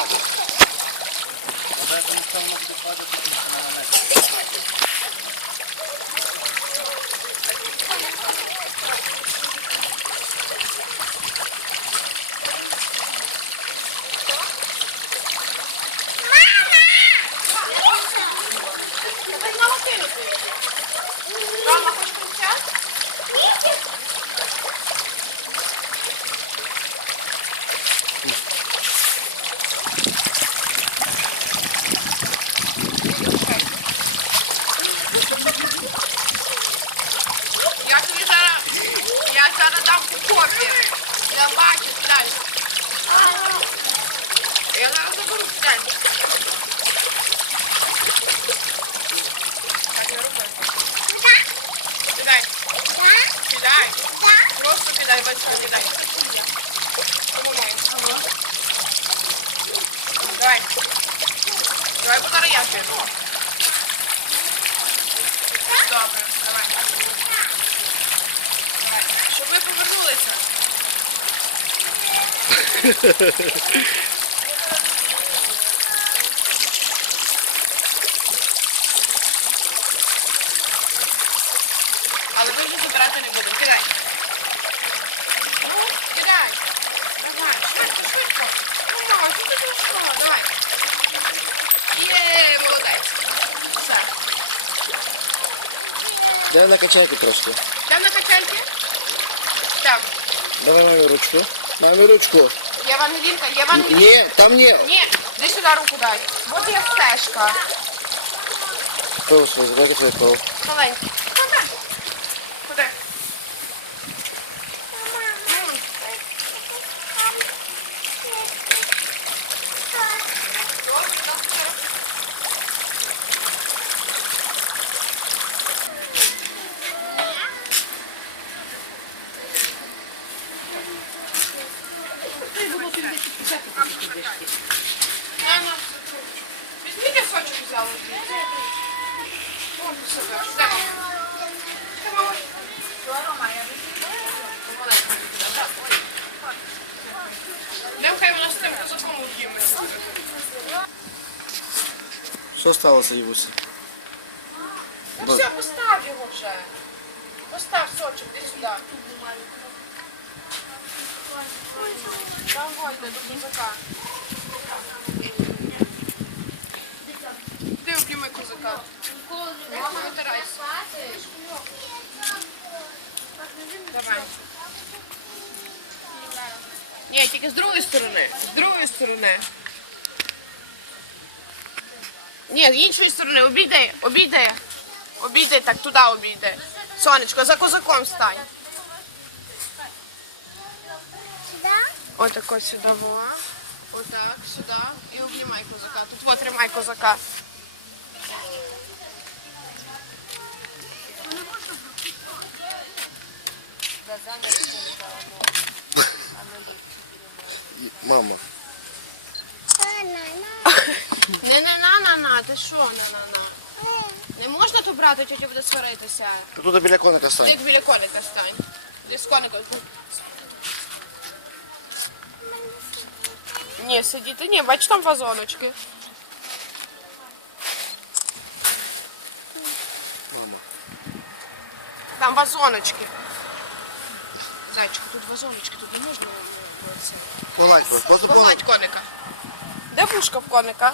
падає. Мама, хочеш кінця? Я тобі зараз, я зараз дам копі для баки далі. Я зараз заберу далі. Так, не роби. Кидай. Кидай. Просто кидай, большой кидай. Помогай. Давай. Давай буду я піду. Добре, давай. Ви повернулися. Але ви вже забирати не будемо. Кидай. Кидай. Давай, швидко, швидко. Ну, мама, ти прийшла? Давай. Є, молодець. Все. Дай на качайку трошки. Йдемо на качельки? Так. Давай мою ручку. Мою ручку. Є я вам Вангелінка. Ні, там ні. Ні, іди сюди руку дай. От є стежка. Своє, дай твоє. Маленький. Хай вона з тим козаком об'їме. Що сталося, Євуся? Ну все, постав його вже. Постав сочок, іди сюди. Давай, йди до козака. Обніми козака. Мама, витирайся. Давай. Ні, тільки з другої сторони. З другої сторони. Ні, з іншої сторони. Обійди, обійди. Обійди, так туди обійди. Сонечко, за козаком стань. Отак ось сюди була. Отак, сюди. І обнімай козака. Тут от тримай козака. Мама. Не не на на на, ти що не на на? Не можна тут брати, тетя буде сваритися. Тут біля коника стань. як біля коника стань. Ти з коника. Ні, сидіти, ні, бач там вазоночки. Мама. Там вазоночки. Зайчик, тут вазоночки, тут не можна е. Погладь, просто Погладь погладь. коника. Де вушка в коника?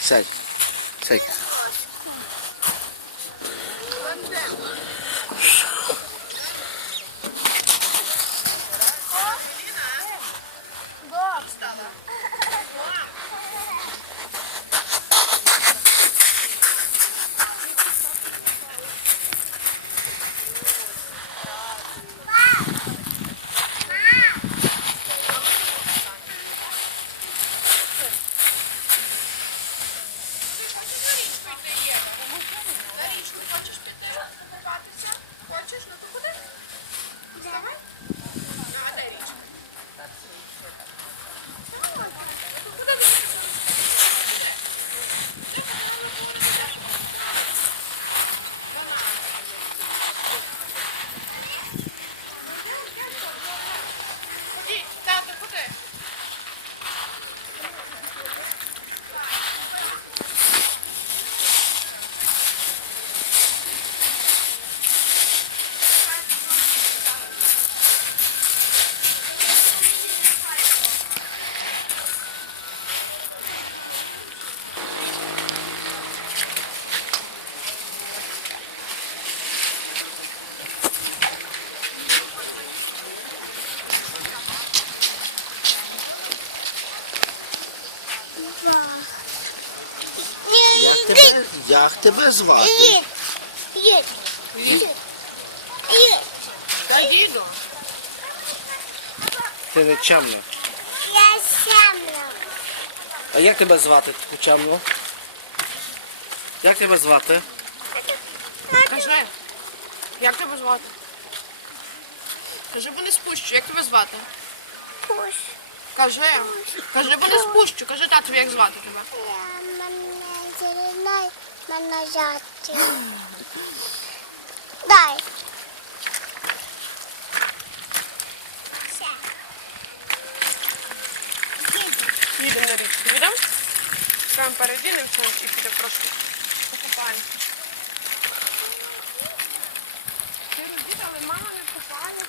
Сядь, сядь. Як тебе звати? Їдь. Їдь. Їдь. Та їду. Ти не чемна. Я сямла. А як тебе звати, чемно? Як тебе звати? Кажи, як тебе звати? Кажи, бо не спущу. Як тебе звати? Пуш. Кажи. Кажи, бо не спущу. Кажи татові, як звати тебе. Я мене зеленой, мене жати. Дай. Все. Їдемо на річку. Їдемо? Прямо передінемося і підемо трошки покупаємо. Але мама не купає.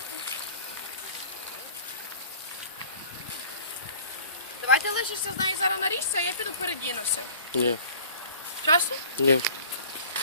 Давайте лишишся з нею зараз на річці, а я піду передінуся. Ні. Часу? Ні.